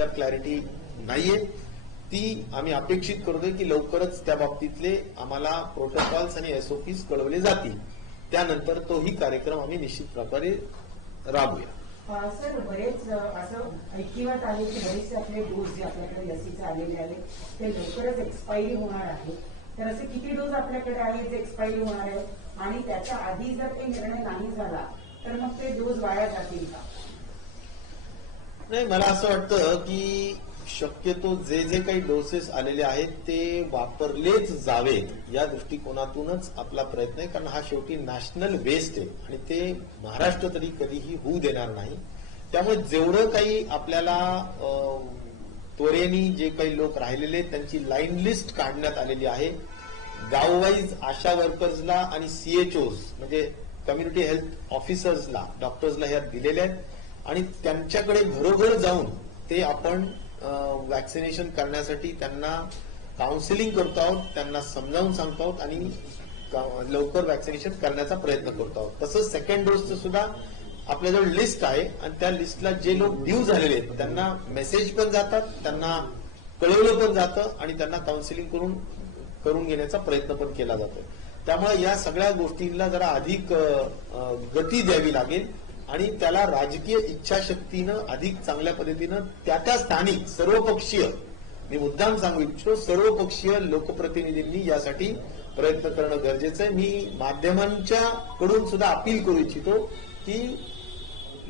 अद्याप क्लॅरिटी नाहीये. ती आम्ही अपेक्षित करतोय की लवकरच त्या बाबतीतले आम्हाला प्रोटोकॉल्स आणि एसओपीज कळवले जातील. त्यानंतर तोही कार्यक्रम आम्ही निश्चित प्रकारे राबूया. सर, बरेच असं ऐकिवात आहे की बरेचसे आपले डोस जे आपल्याकडे लसीचे आलेले आहेत ते लवकरच एक्सपायरी होणार आहे. तर असे किती डोस आपल्याकडे आहेत जे एक्सपायरी होणार आहेत, आणि त्याच्या आधी जर काही निर्णय नाही झाला तर मग ते डोस वाया जातील का? नाही, मला असं वाटतं की शक्यतो जे जे काही डोसेस आलेले आहेत ते वापरलेच जावेत या दृष्टिकोनातूनच आपला प्रयत्न आहे. कारण हा शेवटी नॅशनल वेस्ट आहे आणि ते महाराष्ट्र तरी कधीही होऊ देणार नाही. त्यामुळे जेवढं काही आपल्याला त्वरेने जे काही लोक राहिलेले त्यांची लाईन लिस्ट काढण्यात आलेली आहे. गाववाईज आशा वर्कर्सला आणि सीएचओज म्हणजे कम्युनिटी हेल्थ ऑफिसर्सला, डॉक्टर्सला ह्या दिलेल्या आहेत आणि त्यांच्याकडे घरोघर जाऊन ते आपण वॅक्सिनेशन करण्यासाठी त्यांना काउन्सिलिंग करतो आहोत, त्यांना समजावून सांगतो आहोत आणि लवकर वॅक्सिनेशन करण्याचा प्रयत्न करतो आहोत. तसंच सेकंड डोसचं सुद्धा आपल्याजवळ लिस्ट आहे आणि त्या लिस्टला जे लोक ड्यू झालेले आहेत त्यांना मेसेज पण जातात, त्यांना कळवलं पण जातं आणि त्यांना काउन्सिलिंग करून घेण्याचा प्रयत्न पण केला जातो. त्यामुळे या सगळ्या गोष्टींना जरा अधिक गती द्यावी लागेल आणि त्याला राजकीय इच्छाशक्तीनं अधिक चांगल्या पद्धतीनं त्या स्थानी सर्वपक्षीय, मी मुद्दाम सांगू इच्छितो, सर्वपक्षीय लोकप्रतिनिधींनी यासाठी प्रयत्न करणं गरजेचं आहे. मी माध्यमांच्या कडून सुद्धा अपील करू इच्छितो की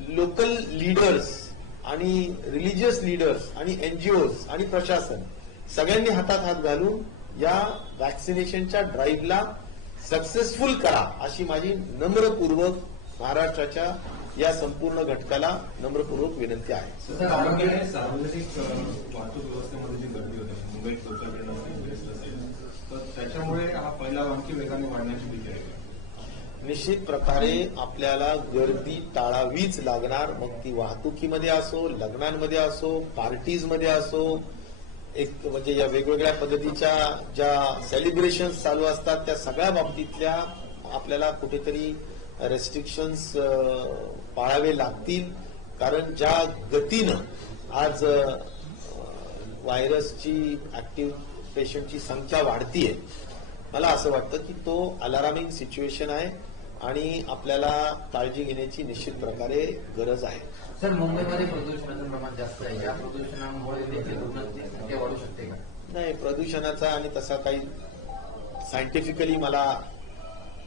लोकल लीडर्स आणि रिलिजियस लीडर्स आणि एनजीओज आणि प्रशासन सगळ्यांनी हातात हात घालून या वॅक्सिनेशनच्या ड्राईव्हला सक्सेसफुल करा अशी माझी नम्रपूर्वक महाराष्ट्राच्या या संपूर्ण घटकाला नम्रपूर्वक विनंती आहे. सार्वजनिक वाहतूक व्यवस्थेमध्ये जी गर्दी होते मुंबईत तर त्याच्यामुळे हा पहिला आणखी वेगाने वाढण्याची भीती आहे. निश्चित प्रकारे आपल्याला गर्दी टाळावीच लागणार. मग ती वाहतुकीमध्ये असो, लग्नांमध्ये असो, पार्टीजमध्ये असो, एक म्हणजे या वेगवेगळ्या पद्धतीच्या ज्या सेलिब्रेशन्स चालू असतात त्या सगळ्या बाबतीतल्या आपल्याला कुठेतरी रेस्ट्रिक्शन्स पाळावे लागतील. कारण ज्या गतीनं आज व्हायरसची ऍक्टिव्ह पेशंटची संख्या वाढतीये, मला असं वाटतं की तो अलार्मिंग सिच्युएशन आहे आणि आपल्याला काळजी घेण्याची निश्चित प्रकारे गरज आहे. सर, मुंबईमध्ये प्रदूषणाचं प्रमाण जास्त आहे. या प्रदूषणामुळे देखील रुग्णांची संख्या वाढू शकते का? नाही, प्रदूषणाचा आणि तसा काही सायंटिफिकली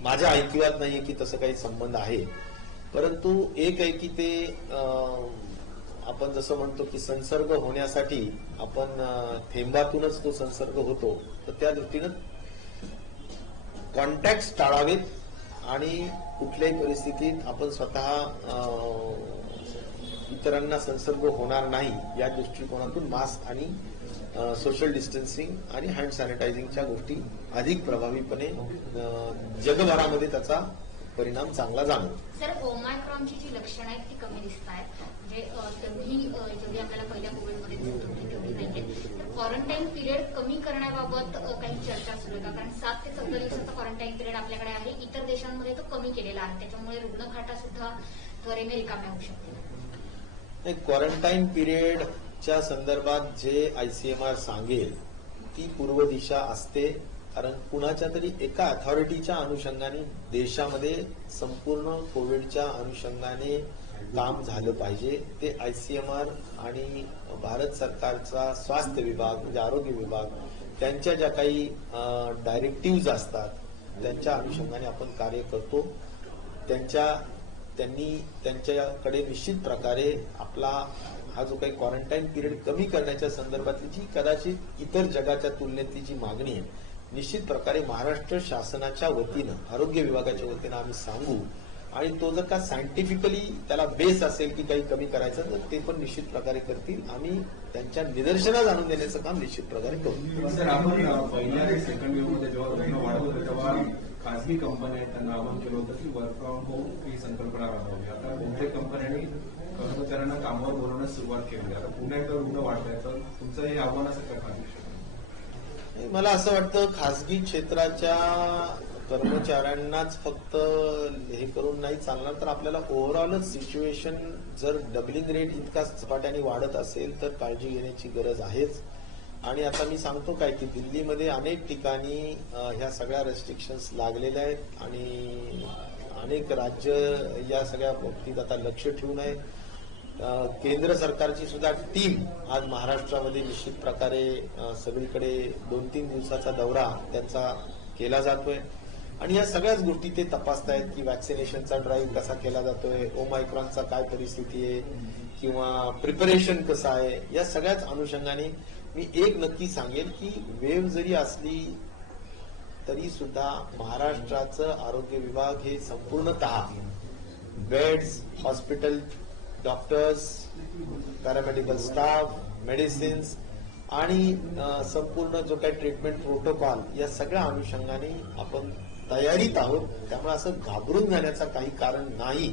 माझ्या ऐकिवात नाहीये की तसं काही संबंध आहे. परंतु एक आहे की ते आपण जसं म्हणतो की संसर्ग होण्यासाठी आपण थेंबातूनच तो संसर्ग होतो, तर त्या दृष्टीनं कॉन्टॅक्ट टाळावेत आणि कुठल्याही परिस्थितीत आपण स्वतः इतरांना संसर्ग होणार नाही या दृष्टिकोनातून मास्क आणि सोशल डिस्टन्सिंग आणि हँड सॅनिटायझिंगच्या गोष्टी अधिक प्रभावीपणे जगभरामध्ये त्याचा परिणाम चांगला जाणवतो. सर, ओमायक्रॉनची जी लक्षणं आहेत ती कमी दिसत आहेत, म्हणजे तेवढी जेवढी आपल्याला पहिल्या कोविडमध्ये दिसत होती तेवढी नाहीये. तर क्वारंटाईन पिरियड कमी करण्याबाबत काही चर्चा सुरू आहे का? कारण 7 ते 14 दिवसाचा क्वारंटाईन पिरियड आपल्याकडे आहे. इतर देशांमध्ये तो कमी केलेला आहे, त्याच्यामुळे रुग्णखाटा सुद्धा त्वरेने रिकाम्या होऊ शकतील. क्वारंटाईन पिरियडच्या संदर्भात जे आयसीएमआर सांगेल ती पूर्व दिशा असते. कारण कुणाच्या तरी एका अथॉरिटीच्या अनुषंगाने देशामध्ये संपूर्ण कोविडच्या अनुषंगाने काम झालं पाहिजे. ते आयसीएमआर आणि भारत सरकारचा स्वास्थ्य विभाग म्हणजे आरोग्य विभाग त्यांच्या ज्या काही डायरेक्टिव्ह असतात त्यांच्या अनुषंगाने आपण कार्य करतो. त्यांनी त्यांच्याकडे निश्चित प्रकारे आपला हा जो काही क्वारंटाईन पिरियड कमी करण्याच्या संदर्भातली जी कदाचित इतर जगाच्या तुलनेतली जी मागणी आहे, निश्चित प्रकारे महाराष्ट्र शासनाच्या वतीनं आरोग्य विभागाच्या वतीनं आम्ही सांगू आणि तो जर का सायंटिफिकली त्याला बेस असेल की काही कमी करायचं तर ते पण निश्चित प्रकारे करतील. आम्ही त्यांच्या निदर्शनास आणून देण्याचं काम निश्चित प्रकारे करू. सर, आपण पहिल्या आणि सेकंड वेव्हमध्ये जेव्हा रुग्ण वाढत होते तेव्हा खासगी कंपन्या त्यांना आवाहन केलं होतं की वर्क फ्रॉम होम ही संकल्पना राबवावी. आता बहुतेक कंपन्यांनी कर्मचाऱ्यांना कामावर बोलवण्यास सुरुवात केली. आता पुन्हा एकदा रुग्ण वाढत आहे, तर तुमचं हे आव्हान असं का खासगी? मला असं वाटतं खासगी क्षेत्राच्या कर्मचाऱ्यांनाच फक्त हे करून नाही चालणार, तर आपल्याला ओव्हरऑलच सिच्युएशन जर डबलिंग रेट इतका झपाट्याने वाढत असेल तर काळजी घेण्याची गरज आहेच. आणि आता मी सांगतो काय की दिल्लीमध्ये अनेक ठिकाणी ह्या सगळ्या रेस्ट्रिक्शन्स लागलेल्या आहेत आणि अनेक राज्य या सगळ्या बाबतीत आता लक्ष ठेवून आहे. केंद्र सरकारची सुद्धा टीम आज महाराष्ट्रामध्ये निश्चित प्रकारे सगळीकडे 2-3 दिवसाचा दौरा त्यांचा केला जातोय आणि या सगळ्याच गोष्टी ते तपासतायत की वॅक्सिनेशनचा ड्राईव्ह कसा केला जातोय, ओमायक्रॉनचा काय परिस्थिती आहे किंवा प्रिपरेशन कसं आहे. या सगळ्याच अनुषंगाने मी एक नक्की सांगेन की वेव्ह जरी असली तरी सुद्धा महाराष्ट्राचं आरोग्य विभाग हे संपूर्णतः beds, hospital, doctors, paramedical staff, medicines आणि संपूर्ण जो काही ट्रीटमेंट प्रोटोकॉल या सगळ्या अनुषंगाने आपण तयारीत आहोत. त्यामुळे असं घाबरून जाण्याचं काही कारण नाही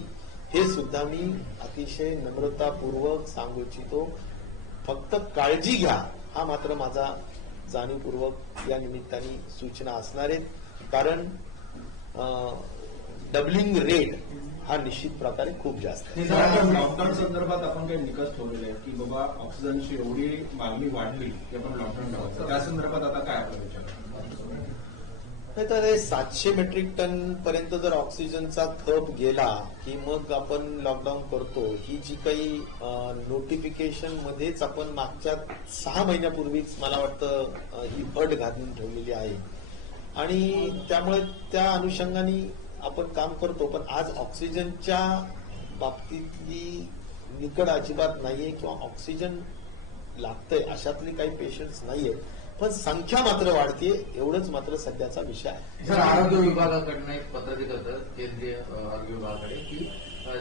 हे सुद्धा मी अतिशय नम्रतापूर्वक सांगू इच्छितो. फक्त काळजी घ्या हा मात्र माझा जाणीवपूर्वक या निमित्ताने सूचना असणार आहेत. कारण डबलिंग रेट हा निश्चित प्रकारे खूप जास्त आहे. लॉकडाऊन संदर्भात आपण काही निकष ठेवलेले आहेत की बाबा ऑक्सिजनची एवढी मागणी वाढली की आपण लॉकडाऊन ठेवायचं, त्या संदर्भात आता काय आपला विचार? नाही तर हे 700 मेट्रिक टन पर्यंत जर ऑक्सिजनचा थप गेला की मग आपण लॉकडाऊन करतो. ही जी काही नोटिफिकेशन मध्येच आपण मागच्या 6 महिन्यापूर्वीच मला वाटतं ही अट घालून ठेवलेली आहे आणि त्यामुळे त्या अनुषंगाने आपण काम करतो. पण आज ऑक्सिजनच्या बाबतीतली निकड अजिबात नाहीये किंवा ऑक्सिजन लागतंय अशातले काही पेशंट्स नाहीये, पण संख्या मात्र वाढतीये एवढंच मात्र सध्याचा विषय आहे. सर, आरोग्य विभागाकडनं एक पत्र दिलं होतं केंद्रीय आरोग्य विभागाकडे की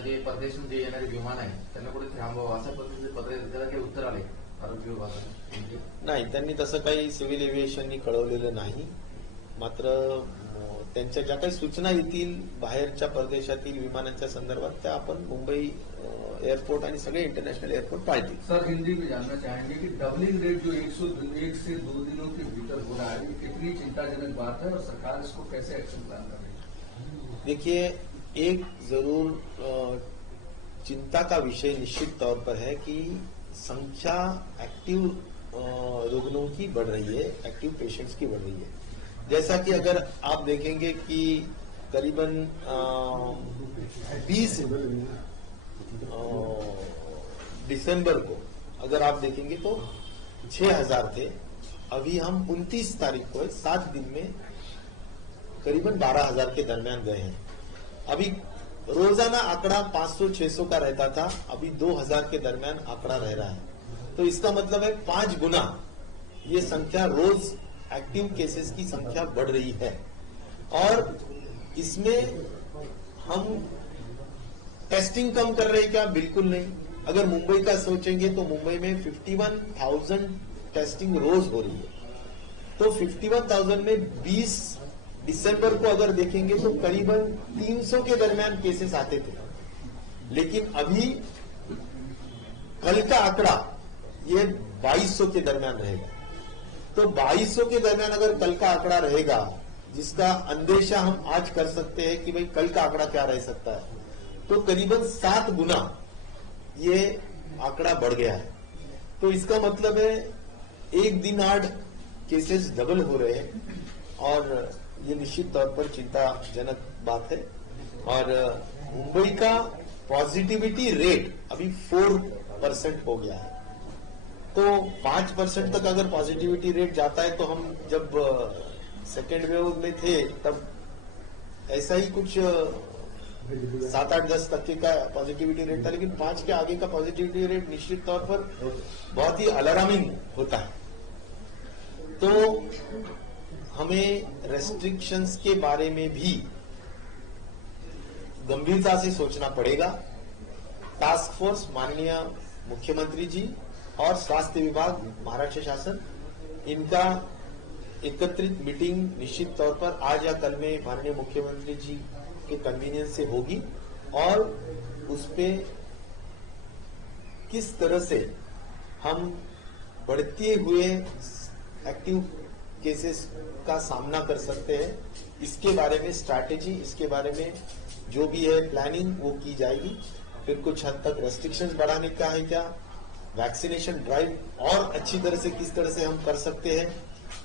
जे परदेशातून जे येणारे विमान आहे त्यांना कुठे थांबवावं अशा पद्धतीचे पत्र त्याला काही उत्तर आले आरोग्य विभागाने? नाही, त्यांनी तसं काही सिव्हिल एव्हिएशननी कळवलेलं नाही. मात्र त्यांच्या ज्या काही सूचना येतील बाहेरच्या परदेशातील विमानांच्या संदर्भात त्या आपण मुंबई एयरपोर्ट आणि सगळे इंटरनेशनल एयरपोर्ट पाळतील. सर, हिंदी में जानना चाहेंगे कि डबलिंग रेट जो 1 से 2 दिनों के भीतर हो रहा है, ये कितनी चिंताजनक बात है और सरकार इसको कैसे एक्शन प्लान कर रही है? देखिए, एक जरूर चिंता का विषय निश्चित तौर पर है कि संख्या एक्टिव रुग्णों की बढ़ रही है, एक्टिव पेशेंट्स की बढ़ रही है. जैसा कि अगर आप देखेंगे कि करीबन 20 दिसंबर को अगर आप देखेंगे तो 6000 थे. अभी हम 29 तारीख को 7 दिन में करीबन 12000 के दरमियान गए हैं. अभी रोजाना आंकड़ा 500-600 का रहता था, अभी 2000 के दरमियान आंकड़ा रह रहा है. तो इसका मतलब है 5 गुना ये संख्या रोज एक्टिव केसेस की संख्या बढ़ रही है. और इसमें हम टेस्टिंग कम कर रहे हैं क्या? बिल्कुल नहीं. अगर मुंबई का सोचेंगे तो मुंबई में 51,000 टेस्टिंग रोज हो रही है. तो 51,000 में 20 दिसंबर को अगर देखेंगे तो करीबन 300 के दरमियान केसेस आते थे. लेकिन अभी कल का आंकड़ा ये 2200 के दरमियान रहेगा. तो 2200 के दरमियान अगर कल का आंकड़ा रहेगा, जिसका अंदेशा हम आज कर सकते हैं कि भाई कल का आंकड़ा क्या रह सकता है, तो करीबन 7 गुना ये आंकड़ा बढ़ गया है. तो इसका मतलब है एक दिन 8 केसेस डबल हो रहे हैं और ये निश्चित तौर पर चिंताजनक बात है. और मुंबई का पॉजिटिविटी रेट अभी 4% हो गया है. तो 5% तक अगर पॉजिटिविटी रेट जाता है तो हम जब सेकेंड वेव में थे तब ऐसा ही कुछ 7-8-10 टक्के का पॉजिटिविटी रेट था. लेकिन 5 के आगे का पॉजिटिविटी रेट निश्चित तौर पर बहुत ही अलार्मिंग होता है. तो हमें रेस्ट्रिक्शंस के बारे में भी गंभीरता से सोचना पड़ेगा. टास्क फोर्स माननीय मुख्यमंत्री जी और स्वास्थ्य विभाग महाराष्ट्र शासन इनका एकत्रित मीटिंग निश्चित तौर पर आज या कल में माननीय मुख्यमंत्री जी के कन्वीनियंस से होगी और उस पे किस तरह से हम बढ़ते हुए एक्टिव केसेस का सामना कर सकते हैं, इसके बारे में स्ट्रैटेजी, इसके बारे में जो भी है प्लानिंग वो की जाएगी। फिर कुछ हद तक रेस्ट्रिक्शंस बढ़ाने का है क्या, वैक्सीनेशन ड्राइव और अच्छी तरह से किस तरह से हम कर सकते हैं,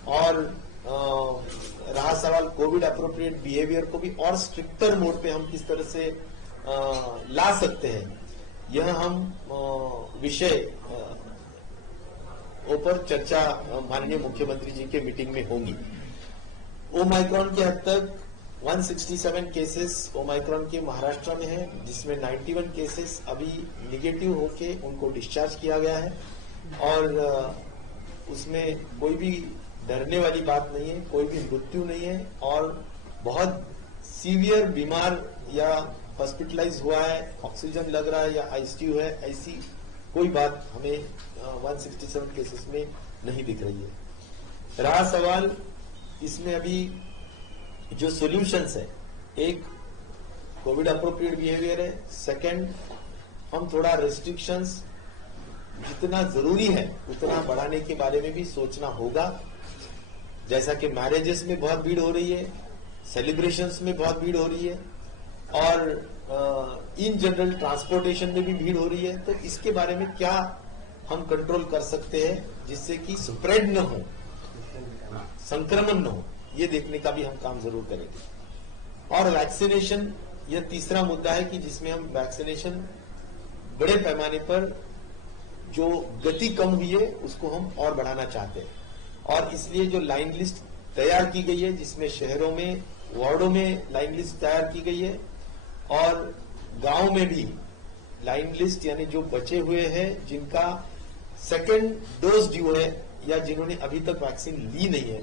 और रहा सवाल कोविड अप्रोप्रिएट बिहेवियर को भी और स्ट्रिक्टर मोड पे हम किस तरह से ला सकते हैं, यह हम विषय ऊपर चर्चा माननीय मुख्यमंत्री जी के मीटिंग में होंगी। ओमाइक्रॉन के हद तक 167 केसेस ओमाइक्रॉन के महाराष्ट्र में है, जिसमें 91 केसेस अभी निगेटिव होके उनको डिस्चार्ज किया गया है, और उसमें कोई भी डरने वाली बात नहीं है, कोई भी मृत्यु नहीं है, और बहुत सीवियर बीमार या हॉस्पिटलाइज हुआ है, ऑक्सीजन लग रहा है या आईसीयू है, ऐसी कोई बात हमें 167 केसेस में नहीं दिख रही है। रहा सवाल इसमें अभी जो सॉल्यूशंस है, एक कोविड अप्रोप्रिएट बिहेवियर है, सेकंड हम थोड़ा रेस्ट्रिक्शंस जितना जरूरी है उतना बढ़ाने के बारे में भी सोचना होगा। जैसा कि मैरिजेस में बहुत भीड़ हो रही है, सेलिब्रेशंस में बहुत भीड़ हो रही है, और इन जनरल ट्रांसपोर्टेशन में भी भीड़ हो रही है, तो इसके बारे में क्या हम कंट्रोल कर सकते हैं जिससे कि स्प्रेड न हो, संक्रमण न हो, ये देखने का भी हम काम जरूर करेंगे। और वैक्सीनेशन, यह तीसरा मुद्दा है कि जिसमें हम वैक्सीनेशन बड़े पैमाने पर जो गति कम हुई है उसको हम और बढ़ाना चाहते हैं, और इसलिए जो लाइन लिस्ट तैयार की गई है, जिसमें शहरों में वार्डों में लाइन लिस्ट तैयार की गई है, और गांव में भी लाइन लिस्ट, यानी जो बचे हुए हैं जिनका सेकेंड डोज ड्यू है या जिन्होंने अभी तक वैक्सीन ली नहीं है,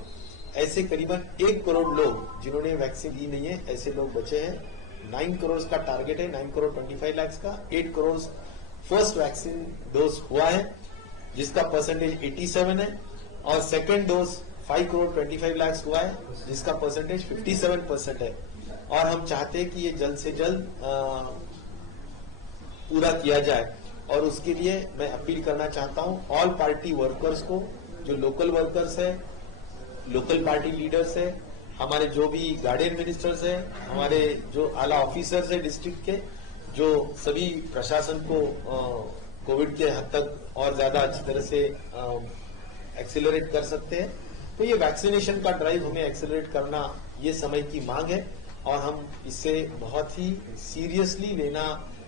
ऐसे करीबन 1 करोड़ लोग जिन्होंने वैक्सीन ली नहीं है, ऐसे लोग बचे हैं। 9 करोड़ का टारगेट है, 9 करोड़ 25 लाख का। 8 करोड़ फर्स्ट वैक्सीन डोज हुआ है, जिसका परसेंटेज 87 है, और सेकेंड डोज 5 करोड़ 25 लाख हुआ है, जिसका परसेंटेज 57% है। और हम चाहते हैं कि ये जल्द से जल्द पूरा किया जाए, और उसके लिए मैं अपील करना चाहता हूं ऑल पार्टी वर्कर्स को, जो लोकल वर्कर्स है, लोकल पार्टी लीडर्स है, हमारे जो भी गार्डियन मिनिस्टर्स है, हमारे जो आला ऑफिसर्स है डिस्ट्रिक्ट के, जो सभी प्रशासन को कोविड के हद तक और ज्यादा अच्छी तरह से एक्सेलरेट कर सकते हैं। तो ये वैक्सीनेशन का ड्राइव हमें एक्सेलरेट करना ये समय की मांग है, और हम इससे बहुत ही सीरियसली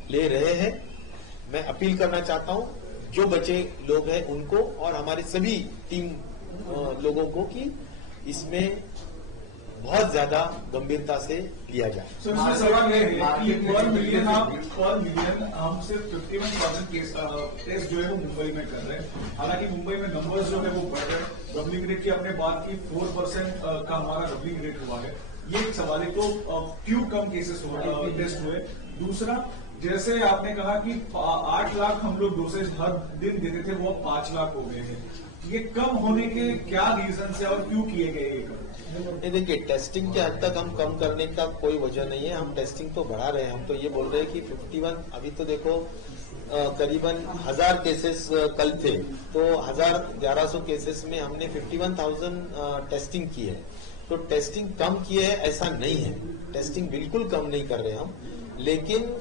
ले रहे हैं। मैं अपील करना चाहता हूं जो बचे लोग हैं उनको और हमारे सभी टीम लोगों को कि इसमें बहुत ज्यादा गंभीरता से लिया जाए। सर, इसमें सवाल ये है कि पर मिलियन हम सिर्फ 51,000 टेस्ट जो है वो मुंबई में कर रहे हैं। हालांकि मुंबई में नंबर्स जो है वो बढ़ रहे हैं। रबलिंग रेट की आपने बात की, 4% का हमारा रबलिंग रेट हुआ है। ये एक सवाल है, तो क्यों कम केसेस टेस्ट हुए? दूसरा, जैसे आपने कहा कि 8 लाख हम लोग डोसेज हर दिन देते थे, वो 5 लाख हो गए हैं। ये कम होने के क्या रीजन है और क्यों किए गए ये? देखिए, टेस्टिंग के हद तक हम कम करने का कोई वजह नहीं है, हम टेस्टिंग तो बढ़ा रहे हैं। हम तो ये बोल रहे हैं कि 51, अभी तो देखो करीबन 1000 केसेस कल थे, तो 1100 केसेस में हमने 51,000 टेस्टिंग की है। तो टेस्टिंग कम की है ऐसा नहीं है, टेस्टिंग बिल्कुल कम नहीं कर रहे हम, लेकिन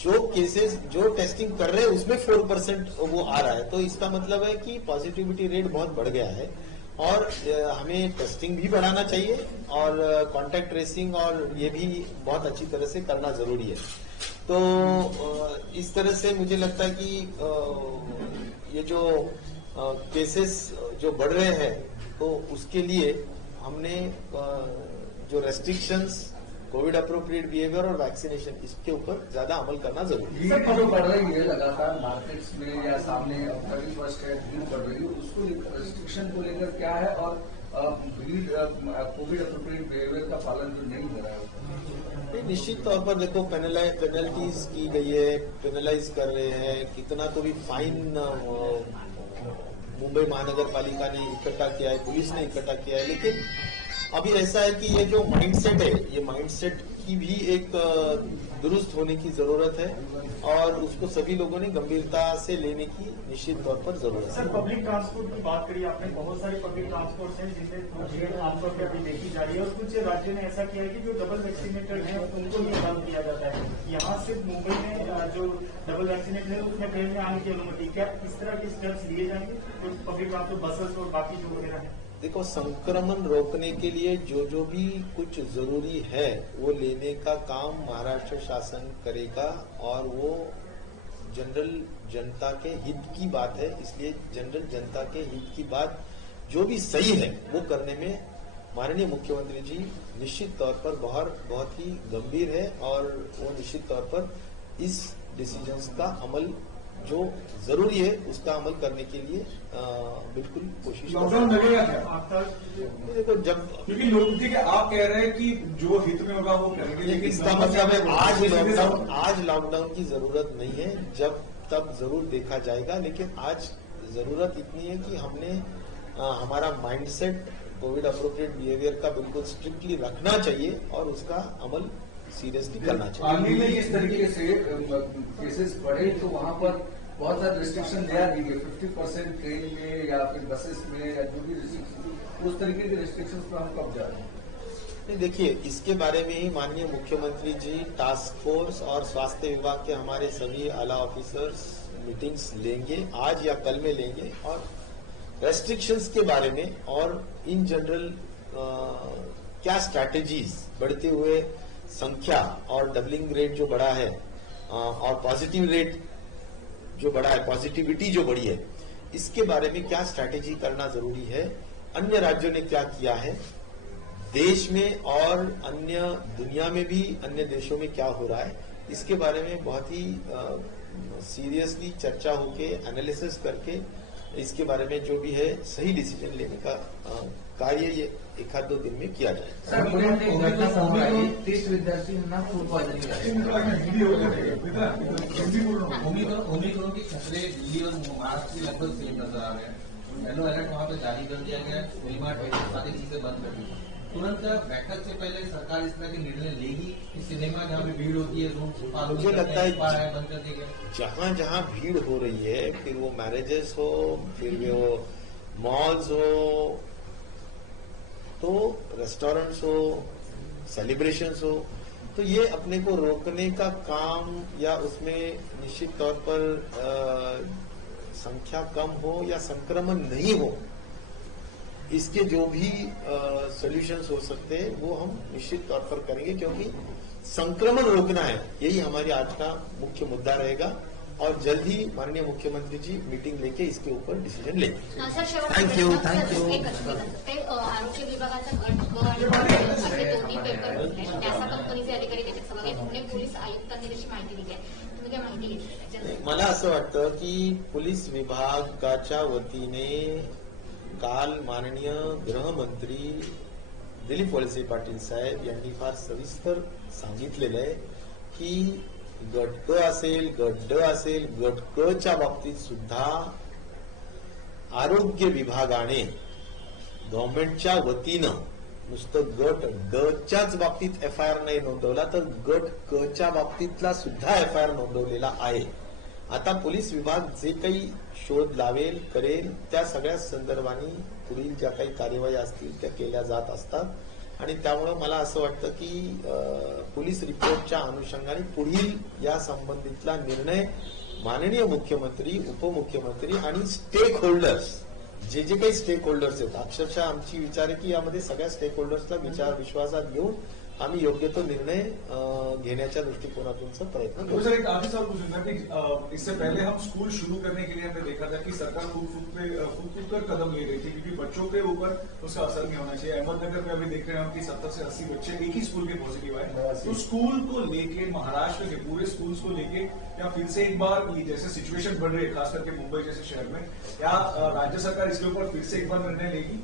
जो केसेस जो टेस्टिंग कर रहे हैं उसमें 4% वो आ रहा है। तो इसका मतलब है कि पॉजिटिविटी रेट बहुत बढ़ गया है, और हमें टेस्टिंग भी बढ़ाना चाहिए, और कॉन्टैक्ट ट्रेसिंग और ये भी बहुत अच्छी तरह से करना जरूरी है। तो इस तरह से मुझे लगता है कि ये जो केसेस जो बढ़ रहे हैं, तो उसके लिए हमने जो रेस्ट्रिक्शंस, कोविड अप्रोप्रिएट बिहेवियर और वैक्सीनेशन, इसके ऊपर ज्यादा अमल करना जरूरी है। भीड़ जो बढ़ रही है लगातार मार्केट्स में या सामने 31 है, भीड़ बढ़ रही है, उसको रेस्ट्रिक्शन को लेकर क्या है? और भीड़ कोविड अप्रोप्रिएट बिहेवियर का पालन जो नहीं हो रहा है, निश्चित तौर पर देखो पेनल्टीज की गई है, पेनलाइज कर रहे हैं, कितना तो भी फाइन मुंबई महानगर पालिका ने इकट्ठा किया है, पुलिस ने इकट्ठा किया है। लेकिन अभी ऐसा है कि ये जो माइंडसेट है, ये माइंडसेट की भी एक दुरुस्त होने की जरूरत है और उसको सभी लोगों ने गंभीरता से लेने की निश्चित तौर पर जरूरत सर, है। पब्लिक ट्रांसपोर्ट की बात करी आपने, बहुत सारे पब्लिक ट्रांसपोर्ट हैं जिसे भीड़ आमतौर पर अभी देखी जा रही है और कुछ राज्यों ने ऐसा किया है कि जो डबल वैक्सीनेटेड हैं उनको ये अलाउ किया जाता है। यहाँ सिर्फ मुंबई में जो डबल वैक्सीनेटेड है उसमें ट्रेन में आने की अनुमति, क्या इस तरह के स्टेप्स लिए जाएंगे कुछ पब्लिक ट्रांसपोर्ट बसेस और बाकी जो वगैरह है? देखो, संक्रमण रोकने के लिए जो भी कुछ जरूरी है वो लेने का काम महाराष्ट्र शासन करेगा और वो जनरल जनता के हित की बात है, इसलिए जनरल जनता के हित की बात जो भी सही है वो करने में माननीय मुख्यमंत्री जी निश्चित तौर पर बहुत ही गंभीर है और वो निश्चित तौर पर इस डिसीजंस का अमल जो जरूरी है उसका अमल करने के लिए बिल्कुल कोशिश लॉकडाउन लगेगा क्या? आपका देखो, जब क्योंकि लोग देखिए आप कह रहे हैं कि जो हित में होगा वो करेंगे, लेकिन इसका मतलब है आज लॉकडाउन की जरूरत नहीं है, जब तब जरूर देखा जाएगा, लेकिन आज जरूरत इतनी है कि हमने हमारा माइंडसेट कोविड अप्रोप्रिएट बिहेवियर का बिल्कुल स्ट्रिक्टली रखना चाहिए और उसका अमल सीरियसली करना चाहिए। आर्मी में इस तरीके से केसेस बढ़े तो वहां पर बहुत सारे रिस्ट्रिक्शन दिया दी गई, 50% ट्रेन में या फिर बसेस में या जो भी रिस्ट्रिक्शन, उस तरीके के रिस्ट्रिक्शन पर हम कब जा रहे हैं? नहीं, देखिए, इसके बारे में ही माननीय मुख्यमंत्री जी टास्क फोर्स और स्वास्थ्य विभाग के हमारे सभी आला ऑफिसर्स मीटिंग्स लेंगे, आज या कल में लेंगे और रेस्ट्रिक्शंस के बारे में और इन जनरल क्या स्ट्रैटेजीज, बढ़ते हुए संख्या और डबलिंग रेट जो बढ़ा है और पॉजिटिव रेट जो बढ़ा है, पॉजिटिविटी जो बढ़ी है, इसके बारे में क्या स्ट्रैटेजी करना जरूरी है, अन्य राज्यों ने क्या किया है, देश में और अन्य दुनिया में भी अन्य देशों में क्या हो रहा है, इसके बारे में बहुत ही सीरियसली चर्चा होके एनालिसिस करके इसके बारे में जो भी है सही डिसीजन लेने का कार्य ये 1-2 दिन में किया जाए। सर, पुण्यात एक घटना समोर आली, 30 विद्यार्थ्यांना फूड पॉइझनिंग ओमिक्रॉन के खतरे दिल्ली और महाराष्ट्र में लगभग सेम नजर आ रहे हैं। येलो अलर्ट वहां पे जारी कर दिया गया है, डीमार्ट सारी चीजें बंद कर दी। तुरंत बैठक से पहले सरकार इस तरह के निर्णय लेगी कि सिनेमा जहाँ पे भीड़ होती है मुझे लगता है बंद कर देगा। जहां जहां भीड़ हो रही है, फिर वो मैरिजेस हो, फिर वो मॉल्स हो, तो रेस्टोरेंट्स हो, सेलिब्रेशंस हो, तो ये अपने को रोकने का काम या उसमें निश्चित तौर पर संख्या कम हो या संक्रमण नहीं हो, इसके जो भी सॉल्यूशंस हो सकते हैं वो हम निश्चित तौर पर करेंगे, क्योंकि संक्रमण रोकना है, यही हमारे आज का मुख्य मुद्दा रहेगा और जल्द ही माननीय मुख्यमंत्री जी मीटिंग लेके इसके ऊपर डिसीजन लेंगे। Thank you. आरोग्य विभागाचा गट असे दोन्ही पेपर फुटले, नासा कंपनीचे अधिकारी त्याच्यात सहभागी आहेत. पुणे पोलीस आयुक्तांनी त्याची माहिती दिली आहे. तुम्ही काय माहिती घेतली? मला असं वाटतं की पोलीस विभागाच्या वतीने काल माननीय गृहमंत्री दिलीप वळसे पाटील साहेब यांनी फार सविस्तर सांगितलेलं आहे की गट क असेल, गट ड असेल, गट क च्या बाबतीत सुद्धा आरोग्य विभागाने गव्हर्नमेंटच्या वतीनं नुसतं गट ड च्याच बाबतीत एफआयआर नाही नोंदवला, तर गट क च्या बाबतीतला सुद्धा एफआयआर नोंदवलेला आहे. आता पोलीस विभाग जे काही शोध लावेल, करेल, त्या सगळ्या संदर्भाने पुढील ज्या काही कार्यवाही असतील त्या केल्या जात असतात आणि त्यामुळे मला असं वाटतं की पोलीस रिपोर्टच्या अनुषंगाने पुढील या संबंधितला निर्णय माननीय मुख्यमंत्री, उपमुख्यमंत्री आणि स्टेक होल्डर्स, जे काही स्टेक होल्डर्स आहेत, अक्षरशः आमची विचार आहे की यामध्ये सगळ्या स्टेक होल्डर्सला विश्वासात घेऊन आम्ही योग्य तो निर्णय घेण्याच्या दृष्टिकोनातूनचा प्रयत्न करू. सर, एक आखिरी सवाल पूछूंगा कि इससे पहले हम स्कूल शुरू करने के लिए हमने देखा था कि सरकार फूट कर कदम ले रही थी क्योंकि बच्चों के ऊपर उसका असर नहीं होना चाहिए. अहमदनगर में अभी देख रहे हैं हम कि 70 से 80 बच्चे एक ही स्कूल के पॉजिटिव आए. तो स्कूल को लेके, महाराष्ट्र के पूरे स्कूल्स को लेके या फिर से एक बार जैसे सिचुएशन बढ़ रही है खास करके मुंबई जैसे शहर में, क्या राज्य सरकार इसके ऊपर फिर से एक बार निर्णय लेगी?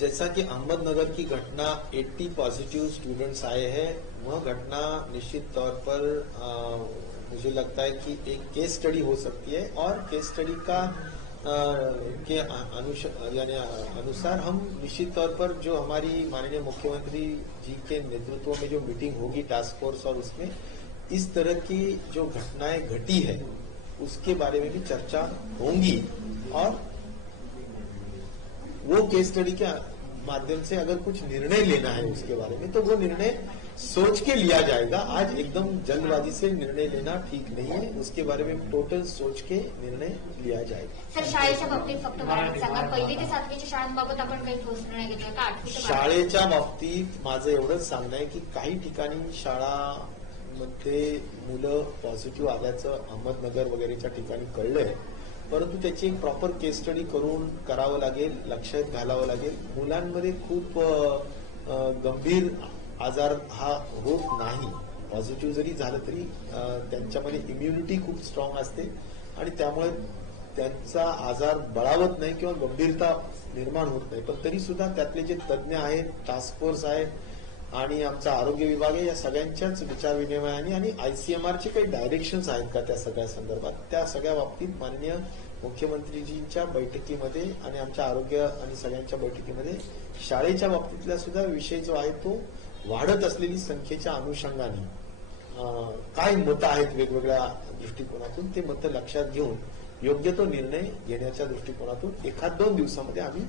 जैसा कि अहमदनगर की घटना 80 पॉजिटिव स्टूडेंट्स आए हैं, वह घटना निश्चित तौर पर मुझे लगता है कि एक केस स्टडी हो सकती है और केस स्टडी का के यानी अनुसार हम निश्चित तौर पर जो हमारी माननीय मुख्यमंत्री जी के नेतृत्व में जो मीटिंग होगी टास्क फोर्स और उसमें इस तरह की जो घटनाएं घटी है उसके बारे में भी चर्चा होंगी और वो केस स्टडी के माध्यम से अगर कुछ निर्णय लेना है उसके बारे में तो वो निर्णय सोच के लिया जाएगा। आज एकदम जल्दबाजी से निर्णय लेना ठीक नहीं है, उसके बारे में टोटल सोच के निर्णय लिया जाएगा। सर, शाळेच्या बाबतीत फक्त मला सांगा, 1ली ते 7वीच्या शाळांबाबत आपण काही ठोस निर्णय घेतला का? 8वी ते 12वी? शाळेच्या बाबतीत माझं एवढंच सांगणं आहे की काही ठिकाणी शाळामध्ये मुलं पॉझिटिव्ह आल्याचं अहमदनगर वगैरेच्या ठिकाणी कळलंय, परंतु त्याची एक प्रॉपर केस स्टडी करून करावं लागेल, लक्षात घालावं लागेल। मुलांमध्ये खूप गंभीर आजार हा होत नाही, पॉझिटिव्ह जरी झालं तरी त्यांच्यामध्ये इम्युनिटी खूप स्ट्रॉंग असते आणि त्यामुळे त्यांचा आजार बळावत नाही किंवा गंभीरता निर्माण होत नाही। पण तरी सुद्धा त्यातले जे तज्ज्ञ आहेत, टास्क फोर्स आहेत आणि आमचा आरोग्य विभाग आहे, या सगळ्यांच्याच विचारविनिमयाने आणि आयसीएमआरचे काही डायरेक्शन्स आहेत का त्या सगळ्या संदर्भात, त्या सगळ्या बाबतीत माननीय मुख्यमंत्रीजींच्या बैठकीमध्ये आणि आमच्या आरोग्य आणि सगळ्यांच्या बैठकीमध्ये शाळेच्या बाबतीतला सुद्धा विषय जो आहे तो वाढत असलेली संख्येच्या अनुषंगाने काय मतं आहेत वेगवेगळ्या दृष्टिकोनातून, ते मतं लक्षात घेऊन योग्य तो निर्णय घेण्याच्या दृष्टिकोनातून 1-2 दिवसामध्ये आम्ही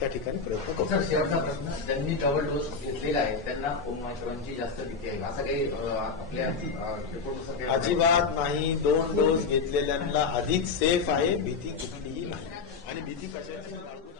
त्या ठिकाणी प्रयत्न करू। सर, शेवटचा प्रश्न, ज्यांनी डबल डोस घेतलेला आहे त्यांना ओमायक्रॉनची जास्त भीती आहे, असं काही आपल्या रिपोर्ट अजिबात नाही। 2 डोस घेतलेल्यांना अधिक सेफ आहे, भीती कुठलीही नाही आणि भीती कशाची बाळगू